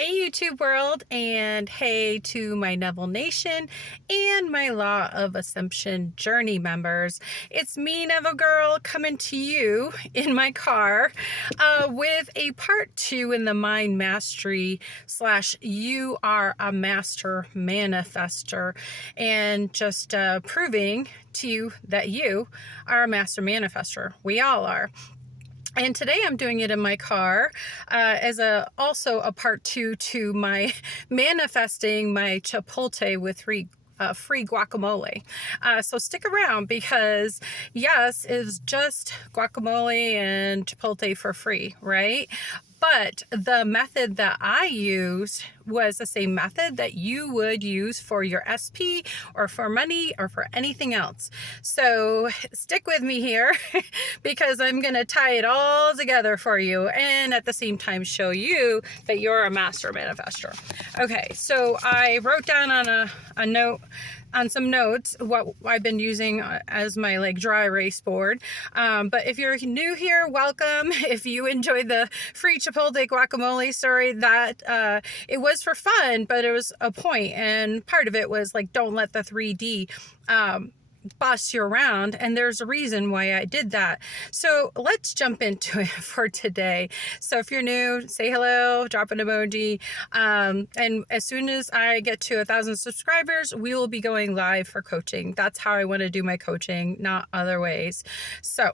Hey YouTube world, and hey to my Neville Nation and my Law of Assumption Journey members. It's me, Neville Girl, coming to you in my car with a part 2 in the Mind Mastery / You Are a Master Manifester, and just proving to you that you are a Master Manifester. We all are. And today I'm doing it in my car as also a part 2 to my manifesting my Chipotle with free guacamole. So stick around because yes, it's just guacamole and Chipotle for free, right? But the method that I used was the same method that you would use for your SP or for money or for anything else. So stick with me here because I'm going to tie it all together for you and at the same time show you that you're a master manifestor. Okay, so I wrote down on a note, on some notes, what I've been using as my dry erase board. But if you're new here, welcome. If you enjoyed the free Chipotle guacamole story, that it was for fun, but it was a point, and part of it was don't let the 3D boss you around, and there's a reason why I did that. So let's jump into it for today. So if you're new, say hello, drop an emoji, and as soon as I get to 1,000 subscribers, we will be going live for coaching. That's how I want to do my coaching, not other ways. So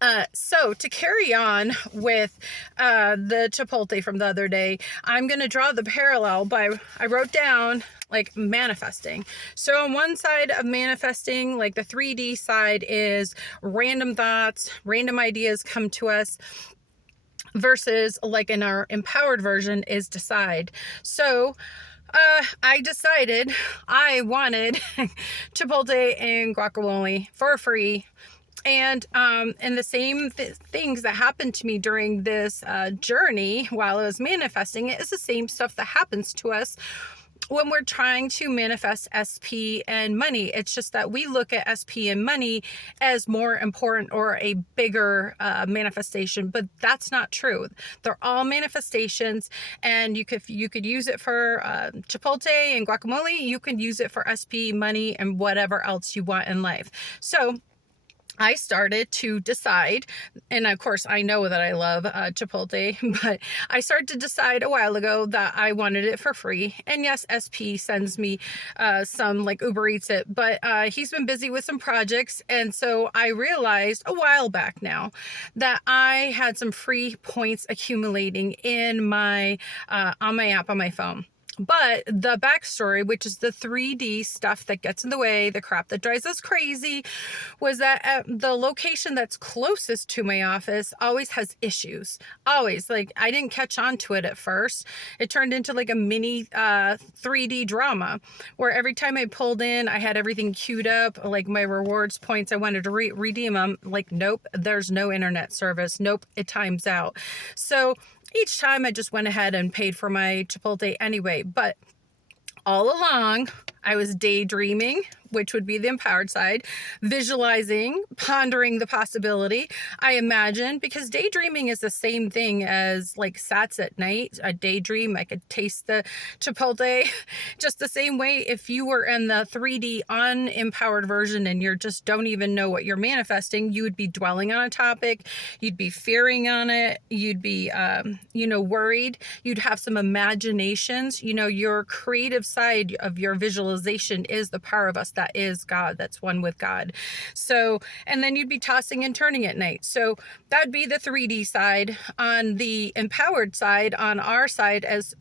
to carry on with the Chipotle from the other day, I'm going to draw the parallel I wrote down manifesting. So on one side of manifesting, the 3D side is random thoughts, random ideas come to us, versus in our empowered version is decide. So I decided I wanted Chipotle and guacamole for free. And the same things that happened to me during this journey while I was manifesting it is the same stuff that happens to us when we're trying to manifest SP and money. It's just that we look at SP and money as more important or a bigger manifestation, but that's not true. They're all manifestations, and you could use it for Chipotle and guacamole. You can use it for SP, money, and whatever else you want in life. So I started to decide, and of course I know that I love Chipotle, but I started to decide a while ago that I wanted it for free. And yes, SP sends me some Uber Eats it, but he's been busy with some projects. And so I realized a while back now that I had some free points accumulating in my on my app on my phone. But the backstory, which is the 3D stuff that gets in the way, the crap that drives us crazy, was that at the location that's closest to my office always has issues. Always. I didn't catch on to it at first. It turned into a mini 3D drama where every time I pulled in, I had everything queued up, my rewards points. I wanted to redeem them. Nope, there's no internet service. Nope, it times out. So each time I just went ahead and paid for my Chipotle anyway. But all along, I was daydreaming, which would be the empowered side, visualizing, pondering the possibility. I imagine, because daydreaming is the same thing as sats at night. A daydream, I could taste the Chipotle just the same way. If you were in the 3D unempowered version and you just don't even know what you're manifesting, you would be dwelling on a topic, you'd be fearing on it, you'd be worried, you'd have some imaginations. Your creative side of your visualization is the power of us. That is God. That's one with God. So, and then you'd be tossing and turning at night. So that'd be the 3D side. On the empowered side, on our side as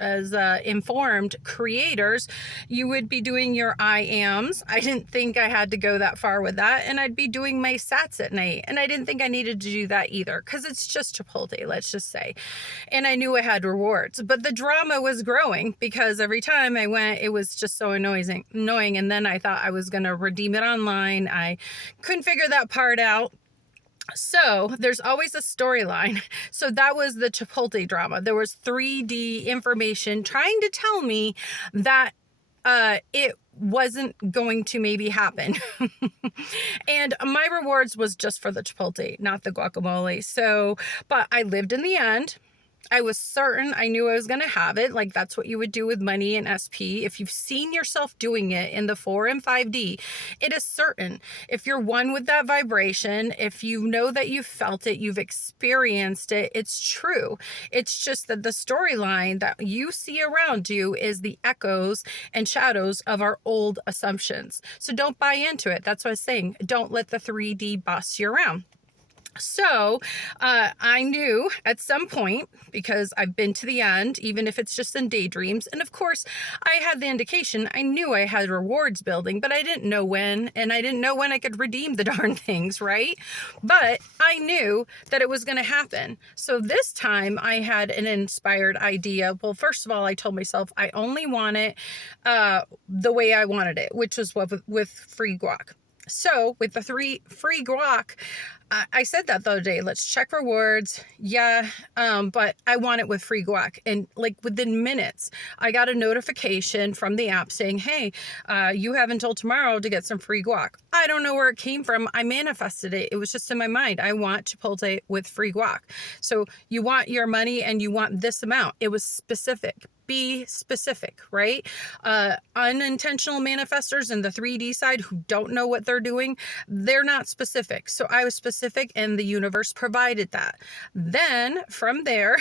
informed creators, you would be doing your I ams. I didn't think I had to go that far with that. And I'd be doing my sats at night. And I didn't think I needed to do that either, because it's just Chipotle, let's just say. And I knew I had rewards, but the drama was growing because every time I went, it was just so annoying. And then I thought I was going to redeem it online. I couldn't figure that part out. So there's always a storyline. So that was the Chipotle drama. There was 3D information trying to tell me that it wasn't going to maybe happen. And my rewards was just for the Chipotle, not the guacamole. So, but I lived in the end. I was certain, I knew I was going to have it. Like that's what you would do with money and SP. If you've seen yourself doing it in the 4 and 5D, it is certain. If you're one with that vibration, if you know that you've felt it, you've experienced it, it's true. It's just that the storyline that you see around you is the echoes and shadows of our old assumptions. So don't buy into it. That's what I was saying. Don't let the 3D boss you around. So I knew at some point, because I've been to the end, even if it's just in daydreams. And of course, I had the indication. I knew I had rewards building, but I didn't know when. And I didn't know when I could redeem the darn things, right? But I knew that it was going to happen. So this time I had an inspired idea. Well, first of all, I told myself I only want it the way I wanted it, which was with free guac. So with the free guac, I said that the other day, let's check rewards. Yeah. But I want it with free guac. And like within minutes, I got a notification from the app saying, hey, you have until tomorrow to get some free guac. I don't know where it came from. I manifested it. It was just in my mind. I want Chipotle with free guac. So you want your money and you want this amount. It was specific. Be specific, right? Unintentional manifestors in the 3D side who don't know what they're doing, they're not specific. So I was specific and the universe provided that. Then from there,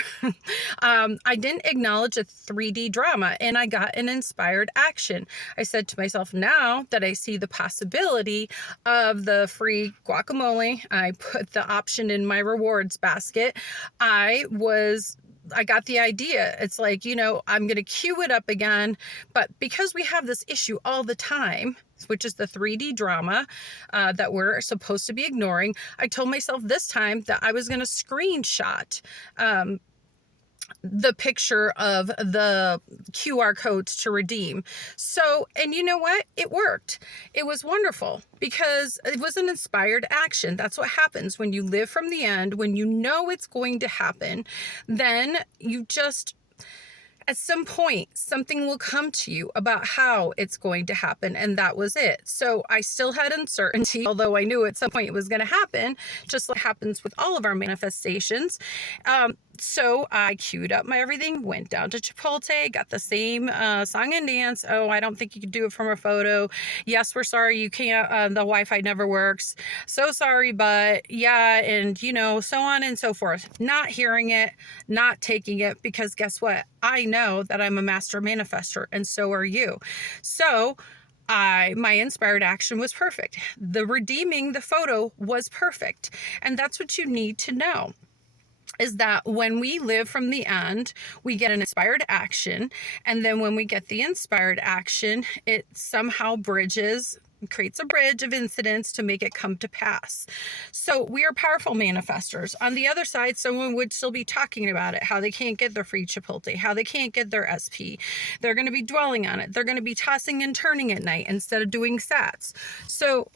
I didn't acknowledge a 3D drama and I got an inspired action. I said to myself, now that I see the possibility of the free guacamole, I put the option in my rewards basket. I got the idea. It's like, I'm going to queue it up again. But because we have this issue all the time, which is the 3D drama that we're supposed to be ignoring, I told myself this time that I was going to screenshot the picture of the QR codes to redeem. So, and you know what? It worked. It was wonderful because it was an inspired action. That's what happens when you live from the end, when you know it's going to happen, then you just, at some point, something will come to you about how it's going to happen. And that was it. So I still had uncertainty, although I knew at some point it was going to happen, just like happens with all of our manifestations. So I queued up my everything, went down to Chipotle, got the same song and dance. Oh, I don't think you can do it from a photo. Yes, we're sorry, you can't. The Wi-Fi never works. So sorry, but yeah, and so on and so forth. Not hearing it, not taking it, because guess what? I know that I'm a master manifestor, and so are you. So my inspired action was perfect. The redeeming the photo was perfect. And that's what you need to know, is that when we live from the end, we get an inspired action. And then when we get the inspired action, it somehow creates a bridge of incidents to make it come to pass. So we are powerful manifestors. On the other side, someone would still be talking about it, how they can't get their free Chipotle, how they can't get their SP. They're going to be dwelling on it. They're going to be tossing and turning at night instead of doing sats. So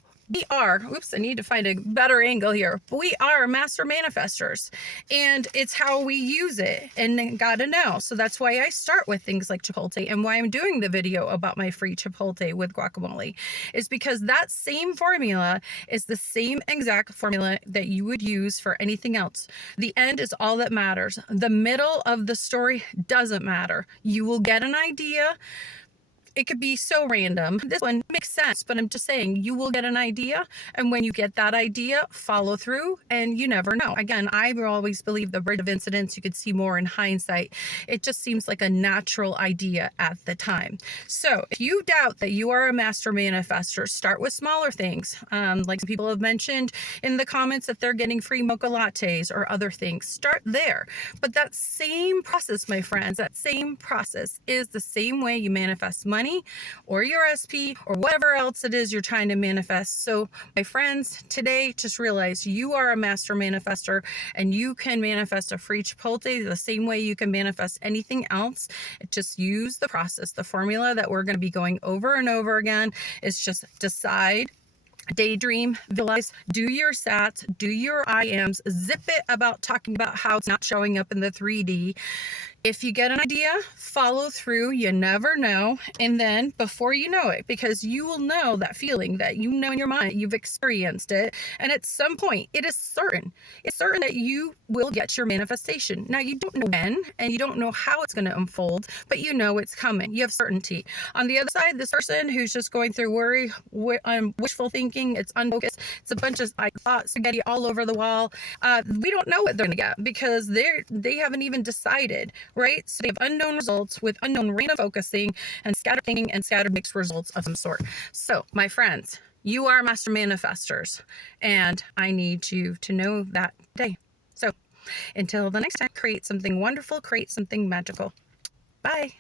I need to find a better angle here. We are master manifestors, and it's how we use it and gotta know. So that's why I start with things like Chipotle, and why I'm doing the video about my free Chipotle with guacamole is because that same formula is the same exact formula that you would use for anything else. The end is all that matters. The middle of the story doesn't matter. You will get an idea. It could be so random. This one makes sense, but I'm just saying you will get an idea. And when you get that idea, follow through, and you never know. Again, I will always believe the bridge of incidents, you could see more in hindsight. It just seems like a natural idea at the time. So if you doubt that you are a master manifestor, start with smaller things. Like some people have mentioned in the comments that they're getting free mocha lattes or other things. Start there. But that same process, my friends, that same process is the same way you manifest money or your SP or whatever else it is you're trying to manifest. So my friends, today just realize you are a master manifestor, and you can manifest a free Chipotle the same way you can manifest anything else. Just use the process. The formula that we're going to be going over and over again is just decide daydream, visualize, do your sats, do your IMs, zip it about talking about how it's not showing up in the 3D. If you get an idea, follow through. You never know. And then before you know it, because you will know that feeling that you know in your mind, you've experienced it. And at some point, it is certain. It's certain that you will get your manifestation. Now, you don't know when and you don't know how it's going to unfold, but you know it's coming. You have certainty. On the other side, this person who's just going through worry, wishful thinking, it's unfocused, it's a bunch of thought spaghetti all over the wall. We don't know what they're going to get because they haven't even decided. Right? So they have unknown results with unknown random focusing and scattered thinking and scattered mixed results of some sort. So, my friends, you are master manifestors, and I need you to know that today. So, until the next time, create something wonderful, create something magical. Bye.